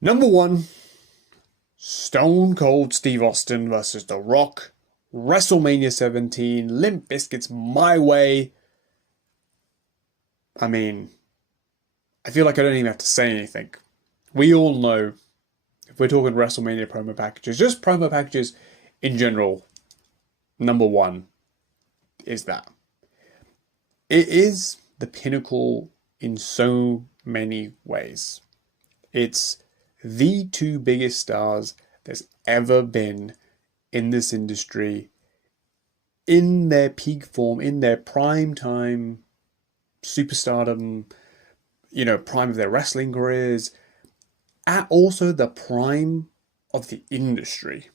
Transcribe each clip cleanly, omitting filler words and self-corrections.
Number one, Stone Cold Steve Austin versus The Rock, WrestleMania 17, Limp Bizkit's My Way. I mean, I feel like I don't even have to say anything. We all know, if we're talking WrestleMania promo packages, just promo packages in general, number one is that. It is the pinnacle in so many ways. It's the two biggest stars there's ever been in this industry, in their peak form, in their prime time superstardom, prime of their wrestling careers, at also the prime of the industry.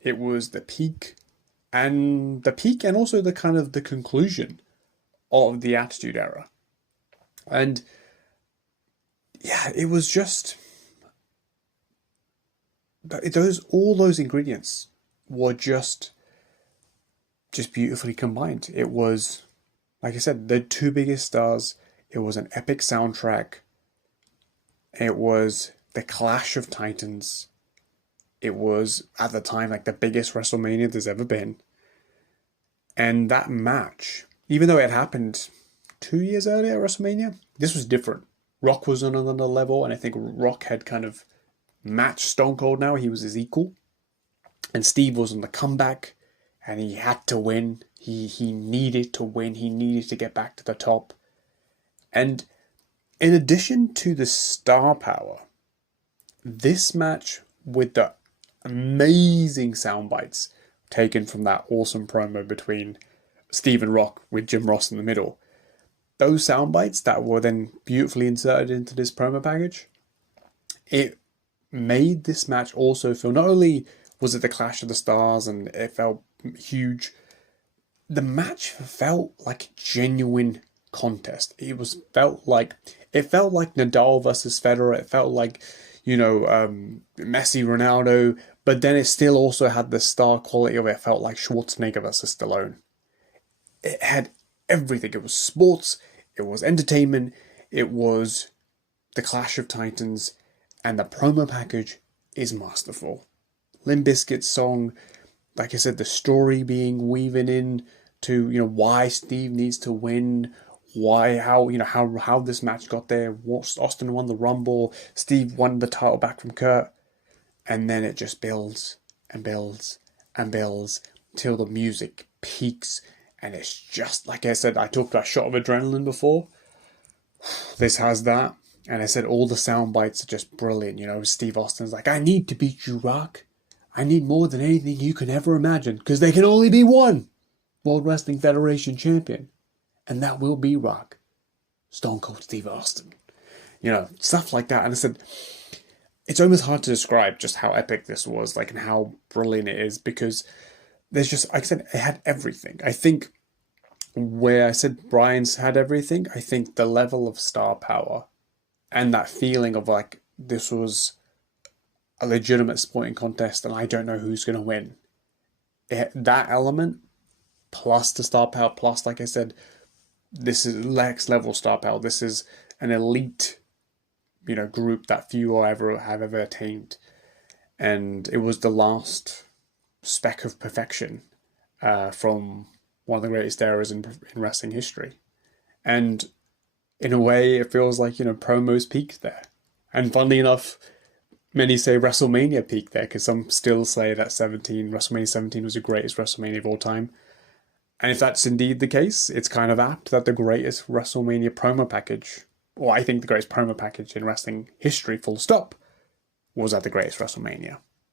It was the peak and also the kind of the conclusion of the Attitude Era. And yeah, it was just all those ingredients were just beautifully combined. It was, like I said, the two biggest stars. It was an epic soundtrack. It was the Clash of Titans. It was, at the time, like the biggest WrestleMania there's ever been. And that match, even though it happened 2 years earlier at WrestleMania, this was different. Rock was on another level, and I think Rock had kind of matched Stone Cold now. He was his equal. And Steve was on the comeback, and he had to win. He needed to win. He needed to get back to the top. And in addition to the star power, this match with the amazing sound bites taken from that awesome promo between Steve and Rock with Jim Ross in the middle, those sound bites that were then beautifully inserted into this promo package, it made this match also feel, not only was it the Clash of the Stars and it felt huge, the match felt like a genuine contest. It felt like Nadal versus Federer. It felt like, Messi, Ronaldo, but then it still also had the star quality of it. It felt like Schwarzenegger versus Stallone. It had everything. It was sports, it was entertainment, it was the Clash of Titans, and the promo package is masterful. Limp Bizkit's song, like I said, the story being weaving in to, why Steve needs to win, how this match got there. Austin won the Rumble, Steve won the title back from Kurt, and then it just builds and builds and builds till the music peaks, and it's just, like I said, I talked about a shot of adrenaline before. This has that, and I said all the sound bites are just brilliant. Steve Austin's like, I need to beat you, Rock. I need more than anything you can ever imagine, because there can only be one World Wrestling Federation champion, and that will be Rock. Stone Cold Steve Austin. Stuff like that. And I said, it's almost hard to describe just how epic this was, and how brilliant it is, because there's just, like I said, it had everything. I think where I said Bryan's had everything, I think the level of star power and that feeling of this was a legitimate sporting contest and I don't know who's going to win. That element, plus the star power, plus, like I said, this is next level star power. This is an elite, group that few have ever attained. And it was the last speck of perfection from one of the greatest eras in wrestling history. And in a way, it feels like, promos peaked there. And funnily enough, many say WrestleMania peaked there, because some still say that WrestleMania 17 was the greatest WrestleMania of all time. And if that's indeed the case, it's kind of apt that the greatest WrestleMania promo package, or I think the greatest promo package in wrestling history, full stop, was at the greatest WrestleMania.